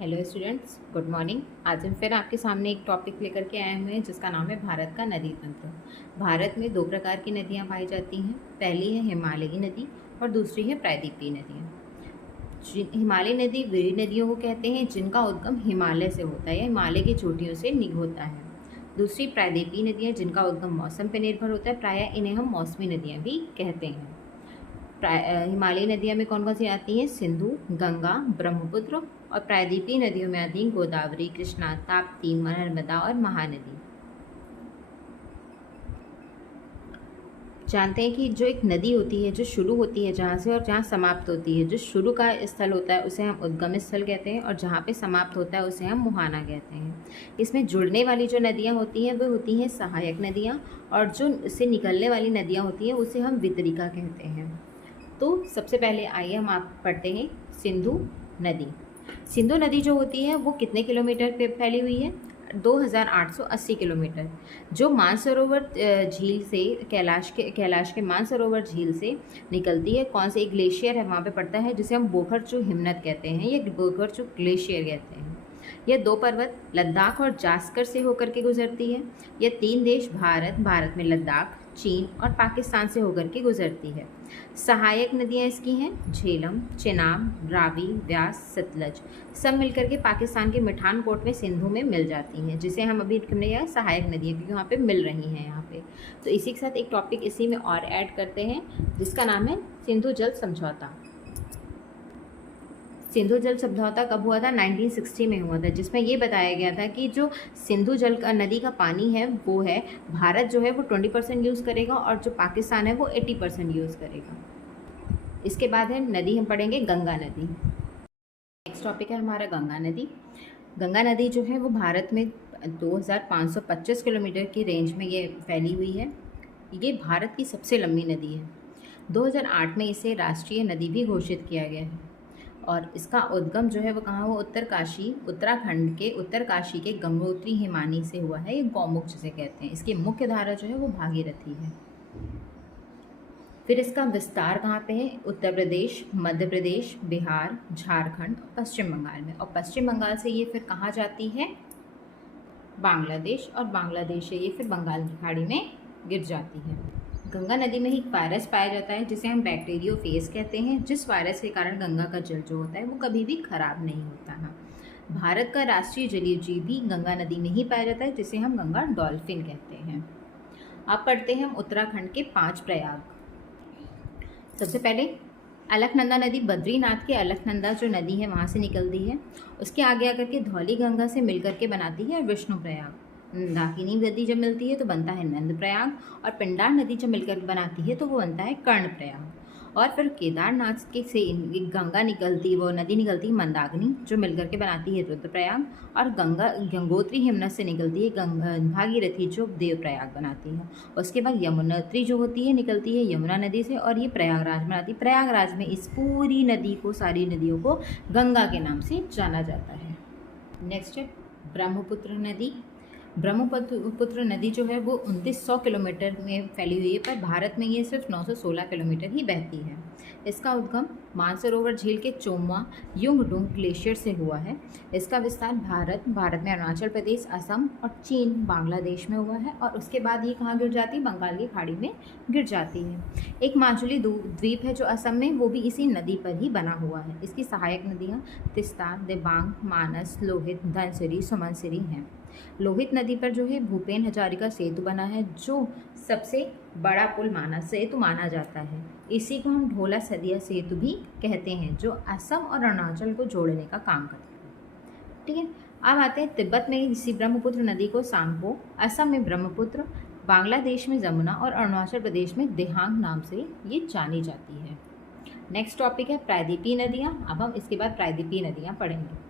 Hello students, good morning. आज हम फिर आपके सामने एक टॉपिक लेकर के आए हुए हैं जिसका नाम है भारत का नदी तंत्र। भारत में दो प्रकार की नदियां पाई जाती हैं। पहली है हिमालयी नदी और दूसरी है प्रायद्वीपीय नदियाँ। हिमालयी नदी वे नदियों को कहते हैं जिनका उद्गम हिमालय से होता है या हिमालय की चोटियों से होता है। दूसरी प्रायद्वीपीय नदियाँ जिनका उद्गम मौसम पर निर्भर होता है, प्रायः इन्हें हम मौसमी नदियाँ भी कहते हैं। हिमालयी नदियाँ में कौन कौन सी आती हैं? सिंधु, गंगा, ब्रह्मपुत्र। और प्रायद्वीपीय नदियों में आती हैं गोदावरी, कृष्णा, ताप्ती, नर्मदा और महानदी। जानते हैं कि जो एक नदी होती है जो शुरू होती है जहाँ से और जहाँ समाप्त होती है, जो शुरू का स्थल होता है उसे हम उद्गम स्थल कहते हैं और जहाँ पे समाप्त होता है उसे हम मुहाना कहते हैं। इसमें जुड़ने वाली जो नदियाँ होती हैं वो होती हैं सहायक नदियाँ, और जो इससे निकलने वाली नदियाँ होती हैं उसे हम वितरिका कहते हैं। तो सबसे पहले आइए हम आप पढ़ते हैं सिंधु नदी। सिंधु नदी जो होती है वो कितने किलोमीटर पे फैली हुई है? 2880 किलोमीटर। जो मानसरोवर झील से कैलाश के मानसरोवर झील से निकलती है। कौन से? एक ग्लेशियर है वहाँ पे पड़ता है जिसे हम बोखरचू हिमनद कहते हैं या बोखरचू ग्लेशियर कहते हैं। यह दो पर्वत लद्दाख और जास्कर से होकर के गुजरती है। यह तीन देश भारत में लद्दाख, चीन और पाकिस्तान से होकर के गुजरती है। सहायक नदियाँ इसकी हैं झेलम, चेनाब, रावी, व्यास, सतलज। सब मिलकर के पाकिस्तान के मिठानकोट में सिंधु में मिल जाती हैं, जिसे हम अभी हमने सहायक नदियाँ क्योंकि वहाँ पे मिल रही हैं यहाँ पे। तो इसी के साथ एक टॉपिक इसी में और ऐड करते हैं जिसका नाम है सिंधु जल समझौता। सिंधु जल समझौता कब हुआ था? 1960 में हुआ था, जिसमें ये बताया गया था कि जो सिंधु जल का नदी का पानी है वो है भारत जो है वो 20% यूज़ करेगा और जो पाकिस्तान है वो 80% यूज़ करेगा। इसके बाद है नदी हम पढ़ेंगे गंगा नदी। नेक्स्ट टॉपिक है हमारा गंगा नदी। गंगा नदी जो है वो भारत में 2525 किलोमीटर की रेंज में ये फैली हुई है। ये भारत की सबसे लंबी नदी है। 2008 में इसे राष्ट्रीय नदी भी घोषित किया गया है और इसका उद्गम जो है वो कहाँ हुआ? उत्तराखंड के उत्तरकाशी के गंगोत्री हिमानी से हुआ है। ये गौमुख जिसे कहते हैं। इसकी मुख्य धारा जो है वो भागीरथी है। फिर इसका विस्तार कहाँ पे है? उत्तर प्रदेश, मध्य प्रदेश, बिहार, झारखंड और पश्चिम बंगाल में। और पश्चिम बंगाल से ये फिर कहाँ जाती है? बांग्लादेश, और बांग्लादेश से ये फिर बंगाल की खाड़ी में गिर जाती है। गंगा नदी में एक वायरस पाया जाता है जिसे हम बैक्टीरियोफेज कहते हैं, जिस वायरस के कारण गंगा का जल जो होता है वो कभी भी खराब नहीं होता है। भारत का राष्ट्रीय जलीय जीव भी गंगा नदी में ही पाया जाता है, जिसे हम गंगा डॉल्फिन कहते हैं। अब पढ़ते हैं हम उत्तराखंड के 5 प्रयाग। सबसे पहले अलकनंदा नदी, बद्रीनाथ के अलकनंदा जो नदी है वहाँ से निकलती है। उसके आगे आकर के धौली गंगा से मिलकर के बनाती है विष्णु प्रयाग। दाकिनी नदी जब मिलती है तो बनता है नंद प्रयाग, और पिंडार नदी जब मिलकर बनाती है तो वो बनता है कर्ण प्रयाग। और फिर केदारनाथ के से गंगा निकलती, वो नदी निकलती है मंदाकिनी जो मिलकर के बनाती है रुद्रप्रयाग, और गंगोत्री हिमनद से निकलती है भागीरथी जो देवप्रयाग बनाती है। उसके बाद यमुनोत्री जो होती है निकलती है यमुना नदी से और ये प्रयागराज बनाती है। प्रयागराज में इस पूरी नदी को, सारी नदियों को गंगा के नाम से जाना जाता है। नेक्स्ट है ब्रह्मपुत्र नदी। ब्रह्मपुत्र नदी जो है वो 2900 किलोमीटर में फैली हुई है, पर भारत में ये सिर्फ 916 किलोमीटर ही बहती है। इसका उद्गम मानसरोवर झील के चोम्वा युंगडुंग ग्लेशियर से हुआ है। इसका विस्तार भारत में अरुणाचल प्रदेश, असम और चीन, बांग्लादेश में हुआ है, और उसके बाद ये कहाँ गिर जाती है? बंगाल की खाड़ी में गिर जाती है। एक माजुली द्वीप है जो असम में, वो भी इसी नदी पर ही बना हुआ है। इसकी सहायक नदियाँ तिस्ता, दिबांग, मानस, लोहित, धनसिरी, सुमनसिरी हैं। लोहित नदी पर जो है भूपेन हजारिका सेतु बना है, जो सबसे बड़ा पुल सेतु माना जाता है। इसी को हम ढोला सदिया सेतु भी कहते हैं, जो असम और अरुणाचल को जोड़ने का काम करता है। ठीक है, अब आते हैं तिब्बत में इसी ब्रह्मपुत्र नदी को सांगपो, असम में ब्रह्मपुत्र, बांग्लादेश में जमुना और अरुणाचल प्रदेश में दिहांग नाम से ये जानी जाती है। नेक्स्ट टॉपिक है प्रायद्वीपीय नदियाँ। अब हम इसके बाद प्रायद्वीपीय नदियाँ पढ़ेंगे।